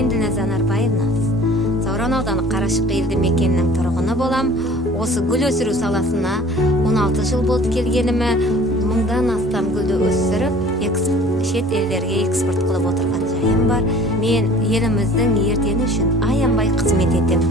Мен Дилназа Нарбаевна. Сауран ауданы Карашык элди мекенинин тургуну болам. Осы гүл өсүрүү саласына 16 жыл болду келгениме. 1000дан астам гүлдү өсүрүп, шет элдерге экспорт кылып отурган жайым бар. Мен элимиздин эртени үчүн аянбай кызмет этем.